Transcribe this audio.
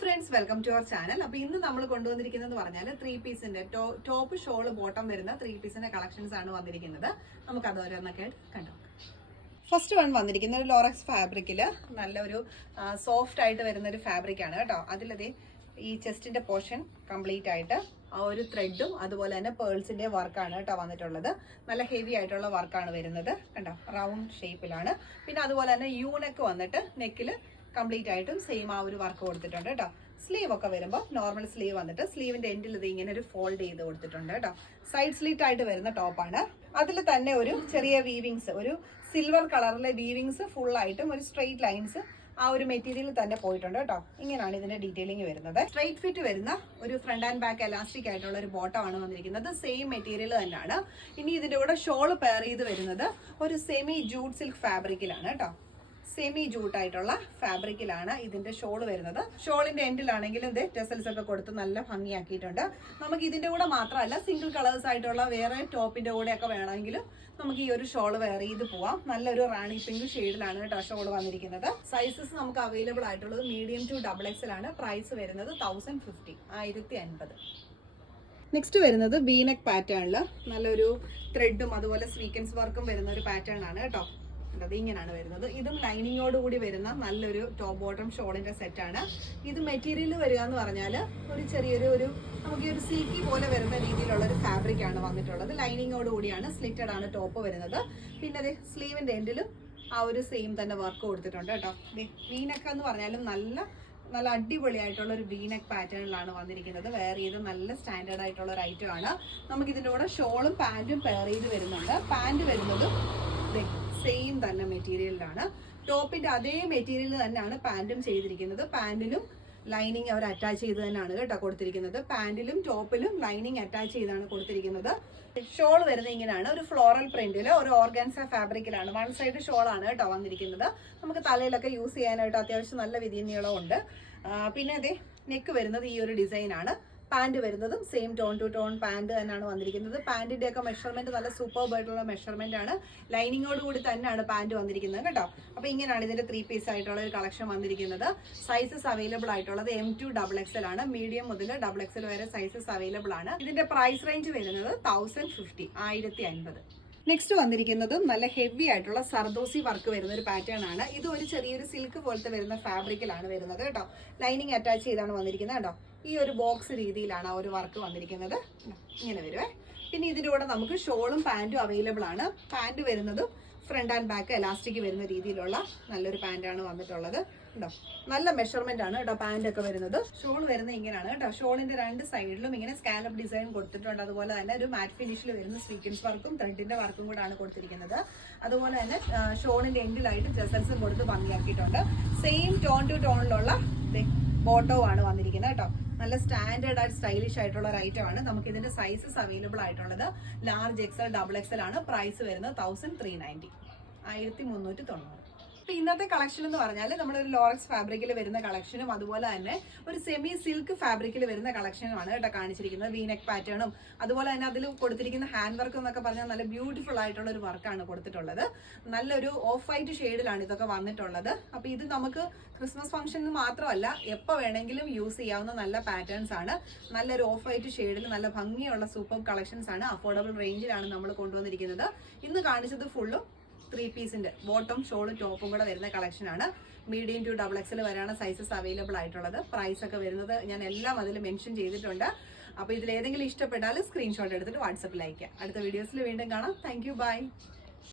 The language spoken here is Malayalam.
Friends, welcome to our channel. അപ്പോൾ ഇന്ന് നമ്മൾ കൊണ്ടുവന്നിരിക്കുന്നത് പറഞ്ഞാൽ 3 പീസിന്റെ ടോപ്പ് ഷോള് ബോട്ടം വരുന്ന 3 പീസിന്റെ കളക്ഷൻസ് ആണ് വന്നിരിക്കുന്നത്. നമുക്ക് അത് ഓരോന്നൊക്കെ കണ്ടു. ഫസ്റ്റ് വൺ വന്നിരിക്കുന്ന ഒരു ലോറക്സ് ഫാബ്രിക്കില് നല്ലൊരു സോഫ്റ്റ് ആയിട്ട് വരുന്ന ഒരു ഫാബ്രിക് ആണ് കേട്ടോ. അതിലതേ ഈ ചെസ്റ്റിന്റെ പോർഷൻ കംപ്ലീറ്റ് ആയിട്ട് ആ ഒരു ത്രെഡും അതുപോലെ തന്നെ പേൾസിന്റെ വർക്കാണ് കേട്ടോ വന്നിട്ടുള്ളത്. നല്ല ഹെവി ആയിട്ടുള്ള വർക്കാണ് വരുന്നത് കണ്ടോ, റൗണ്ട് ഷേപ്പിലാണ്. പിന്നെ അതുപോലെ തന്നെ യൂനെക്ക് വന്നിട്ട് നെക്കിൽ കംപ്ലീറ്റ് ആയിട്ടും സെയിം ആ ഒരു വർക്ക് കൊടുത്തിട്ടുണ്ട് കേട്ടോ. സ്ലീവ് ഒക്കെ വരുമ്പോൾ നോർമൽ സ്ലീവ് വന്നിട്ട് സ്ലീവിന്റെ എൻഡിൽ ഇത് ഇങ്ങനെ ഒരു ഫോൾഡ് ചെയ്ത് കൊടുത്തിട്ടുണ്ട് കേട്ടോ. സൈഡ് സ്ലിറ്റ് ആയിട്ട് വരുന്ന ടോപ്പാണ്. അതിൽ തന്നെ ഒരു ചെറിയ വീവിങ്സ്, ഒരു സിൽവർ കളറിലെ വീവിങ്സ് ഫുൾ ആയിട്ടും ഒരു സ്ട്രെയിറ്റ് ലൈൻസ് ആ ഒരു മെറ്റീരിയൽ തന്നെ പോയിട്ടുണ്ട് കേട്ടോ. ഇങ്ങനെയാണ് ഇതിന്റെ ഡീറ്റെയിലിംഗ് വരുന്നത്. സ്ട്രെയിറ്റ് ഫിറ്റ് വരുന്ന ഒരു ഫ്രണ്ട് ആൻഡ് ബാക്ക് എലാസ്റ്റിക് ആയിട്ടുള്ള ഒരു ബോട്ടം ആണ് വന്നിരിക്കുന്നത്. സെയിം മെറ്റീരിയൽ തന്നെയാണ്. ഇനി ഇതിന്റെ കൂടെ ഷോള് പെയർ ചെയ്ത് വരുന്നത് ഒരു സെമി ജൂട്ട് സിൽക്ക് ഫാബ്രിക്കിലാണ് കേട്ടോ. സെമി ജൂട്ട് ആയിട്ടുള്ള ഫാബ്രിക്കിലാണ് ഇതിന്റെ ഷോൾ വരുന്നത്. ഷോളിന്റെ എൻഡിലാണെങ്കിലും ഇത് ടെസൽസ് ഒക്കെ കൊടുത്ത് നല്ല ഭംഗിയാക്കിയിട്ടുണ്ട്. നമുക്ക് ഇതിന്റെ കൂടെ മാത്രമല്ല, സിംഗിൾ കളേഴ്സ് ആയിട്ടുള്ള വേറെ ടോപ്പിന്റെ കൂടെ ഒക്കെ വേണമെങ്കിലും നമുക്ക് ഈ ഒരു ഷോൾ വെയർ ചെയ്ത് പോവാം. നല്ലൊരു റാണി പിങ്ക് ഷെയ്ഡിലാണ് കേട്ടോ ഷോൾ വന്നിരിക്കുന്നത്. സൈസസ് നമുക്ക് അവൈലബിൾ ആയിട്ടുള്ളത് മീഡിയം ടു XXL ആണ്. പ്രൈസ് വരുന്നത് 1050, 1050. നെക്സ്റ്റ് വരുന്നത് ബീനെക്ക് പാറ്റേണില് നല്ലൊരു ത്രെഡും അതുപോലെ സ്വീക്കൻസ് വർക്കും വരുന്ന ഒരു പാറ്റേൺ ആണ് കേട്ടോ. അത് ഇങ്ങനെയാണ് വരുന്നത്. ഇതും ലൈനിങ്ങോട് കൂടി വരുന്ന നല്ലൊരു ടോപ്പ് ബോട്ടം ഷോളിന്റെ സെറ്റ് ആണ്. ഇത് മെറ്റീരിയൽ വരിക എന്ന് പറഞ്ഞാൽ ഒരു ചെറിയൊരു നമുക്ക് ഈ ഒരു സിൽക്കി പോലെ വരുന്ന രീതിയിലുള്ള ഒരു ഫാബ്രിക് ആണ് വന്നിട്ടുള്ളത്. ലൈനിങ്ങോട് കൂടിയാണ്, സ്ലിറ്റഡ് ആണ് ടോപ്പ് വരുന്നത്. പിന്നെ അതെ സ്ലീവിന്റെ എൻഡിലും ആ ഒരു സെയിം തന്നെ വർക്ക് കൊടുത്തിട്ടുണ്ട് കേട്ടോ. വീനക്ക് എന്ന് പറഞ്ഞാലും നല്ല അടിപൊളിയായിട്ടുള്ള ഒരു വീനെക്ക് പാറ്റേണിലാണ് വന്നിരിക്കുന്നത്. വെയർ ചെയ്ത് നല്ല സ്റ്റാൻഡേർഡ് ആയിട്ടുള്ള ഒരു ഐറ്റം ആണ്. നമുക്ക് ഇതിന്റെ കൂടെ ഷോളും പാന്റും പെയർ ചെയ്ത് വരുന്നുണ്ട്. പാന്റ് വരുന്നതും സെയിം തന്നെ മെറ്റീരിയലിലാണ്. ടോപ്പിന്റെ അതേ മെറ്റീരിയൽ തന്നെയാണ് പാന്റും ചെയ്തിരിക്കുന്നത്. പാന്റിലും ലൈനിങ് അവർ അറ്റാച്ച് ചെയ്ത് തന്നെയാണ് കേട്ടോ കൊടുത്തിരിക്കുന്നത്. പാന്റിലും ടോപ്പിലും ലൈനിങ് അറ്റാച്ച് ചെയ്താണ് കൊടുത്തിരിക്കുന്നത്. ഷോൾ വരുന്നത് ഇങ്ങനെയാണ്, ഒരു ഫ്ലോറൽ പ്രിന്റില് ഒരു ഓർഗാൻസ ഫാബ്രിക്കിലാണ്. വൺ സൈഡ് ഷോൾ ആണ് കേട്ടോ വന്നിരിക്കുന്നത്. നമുക്ക് തലയിലൊക്കെ യൂസ് ചെയ്യാനായിട്ട് അത്യാവശ്യം നല്ല വീതി നീളമുണ്ട്. പിന്നെ അതെ നെക്ക് വരുന്നത് ഈ ഒരു ഡിസൈൻ ആണ്. പാന്റ് വരുന്നതും same tone to tone pant തന്നെയാണ് വന്നിരിക്കുന്നത്. പാന്റിന്റെ ഒക്കെ മെഷർമെന്റ് നല്ല സൂപ്പർബ് ആയിട്ടുള്ള മെഷർമെന്റ് ആണ്. ലൈനിങ്ങോട് കൂടി തന്നെയാണ് പാന്റ് വന്നിരിക്കുന്നത് കേട്ടോ. അപ്പൊ ഇങ്ങനെയാണ് ഇതിന്റെ 3 പീസ് ആയിട്ടുള്ള ഒരു കളക്ഷൻ വന്നിരിക്കുന്നത്. സൈസസ് അവൈലബിൾ ആയിട്ടുള്ളത് M to XXL ആണ്. മീഡിയം മുതൽ XXL വരെ സൈസസ് അവൈലബിൾ ആണ്. ഇതിന്റെ പ്രൈസ് റേഞ്ച് വരുന്നത് 1050, 1050. നെക്സ്റ്റ് വന്നിരിക്കുന്നതും നല്ല ഹെവി ആയിട്ടുള്ള സർദോസി വർക്ക് വരുന്ന ഒരു പാറ്റേൺ ആണ്. ഇത് ഒരു ചെറിയൊരു സിൽക്ക് പോലത്തെ വരുന്ന ഫാബ്രിക്കിലാണ് വരുന്നത് കേട്ടോ. ലൈനിങ് അറ്റാച്ച് ചെയ്താണ് വന്നിരിക്കുന്നത് കേട്ടോ. ഈ ഒരു ബോക്സ് രീതിയിലാണ് ആ ഒരു വർക്ക് വന്നിരിക്കുന്നത്. ഇങ്ങനെ വരുവേ. പിന്നെ ഇതിന്റെ കൂടെ നമുക്ക് ഷോളും പാന്റും അവൈലബിൾ ആണ്. പാന്റ് വരുന്നതും ഫ്രണ്ട് ആൻഡ് ബാക്ക് എലാസ്റ്റിക് വരുന്ന രീതിയിലുള്ള നല്ലൊരു പാന്റാണ് വന്നിട്ടുള്ളത് കേട്ടോ. നല്ല മെഷർമെന്റ് ആണ് കേട്ടോ പാന്റ് ഒക്കെ വരുന്നത്. ഷോൾ വരുന്നത് ഇങ്ങനെയാണ് കേട്ടോ. ഷോളിന്റെ രണ്ട് സൈഡിലും ഇങ്ങനെ സ്കാലപ്പ് ഡിസൈൻ കൊടുത്തിട്ടുണ്ട്. അതുപോലെ തന്നെ ഒരു മാറ്റ് ഫിനിഷിൽ വരുന്ന സ്വീക്കൻസ് വർക്കും ത്രെഡിന്റെ വർക്കും കൂടാണ് കൊടുത്തിരിക്കുന്നത്. അതുപോലെ തന്നെ ഷോളിന്റെ എൻഡിലായിട്ട് ജസൽസും കൊടുത്ത് ഭംഗിയാക്കിയിട്ടുണ്ട്. സെയിം ടോൺ ടു ടോണിലുള്ള ബോട്ടോ ആണ് വന്നിരിക്കുന്നത് കേട്ടോ. നല്ല സ്റ്റാൻഡേർഡ് ആയിട്ട് സ്റ്റൈലിഷ് ആയിട്ടുള്ള ഒരു ഐറ്റം ആണ്. നമുക്ക് ഇതിന്റെ സൈസസ് അവൈലബിൾ ആയിട്ടുള്ളത് ലാർജ് XL, XXL ആണ്. പ്രൈസ് വരുന്നത് 1390, 1390. അപ്പൊ ഇന്നത്തെ കളക്ഷൻ എന്ന് പറഞ്ഞാൽ നമ്മളൊരു ലോറക്സ് ഫാബ്രിക്കിൽ വരുന്ന കളക്ഷനും അതുപോലെ തന്നെ ഒരു സെമി സിൽക്ക് ഫാബ്രിക്കിൽ വരുന്ന കളക്ഷനുമാണ് കേട്ടോ കാണിച്ചിരിക്കുന്നത്. വീനെക്ക് പാറ്റേണും അതുപോലെ തന്നെ അതിൽ കൊടുത്തിരിക്കുന്ന ഹാൻഡ് വർക്ക് എന്നൊക്കെ പറഞ്ഞാൽ നല്ല ബ്യൂട്ടിഫുൾ ആയിട്ടുള്ള ഒരു വർക്കാണ് കൊടുത്തിട്ടുള്ളത്. നല്ലൊരു ഓഫ് വൈറ്റ് ഷെയ്ഡിലാണ് ഇതൊക്കെ വന്നിട്ടുള്ളത്. അപ്പൊ ഇത് നമുക്ക് ക്രിസ്മസ് ഫംഗ്ഷന് മാത്രമല്ല എപ്പോൾ വേണമെങ്കിലും യൂസ് ചെയ്യാവുന്ന നല്ല പാറ്റേൺസ് ആണ്. നല്ലൊരു ഓഫ് വൈറ്റ് ഷെയ്ഡിൽ നല്ല ഭംഗിയുള്ള സൂപ്പർ കളക്ഷൻസ് ആണ്. അഫോർഡബിൾ റേഞ്ചിലാണ് നമ്മൾ കൊണ്ടുവന്നിരിക്കുന്നത്. ഇന്ന് കാണിച്ചത് ഫുള്ളും 3 പീസിന്റെ ബോട്ടം ഷോളും ടോപ്പും കൂടെ വരുന്ന കളക്ഷൻ ആണ്. മീഡിയം ടു XXL വരെയാണ് സൈസസ് അവൈലബിൾ ആയിട്ടുള്ളത്. പ്രൈസ് ഒക്കെ വരുന്നത് ഞാൻ എല്ലാം അതിൽ മെൻഷൻ ചെയ്തിട്ടുണ്ട്. അപ്പോൾ ഇതിലേതെങ്കിലും ഇഷ്ടപ്പെട്ടാൽ സ്ക്രീൻഷോട്ട് എടുത്തിട്ട് വാട്സപ്പിൽ അയക്കുക. അടുത്ത വീഡിയോസിൽ വീണ്ടും കാണാം. Thank you, by.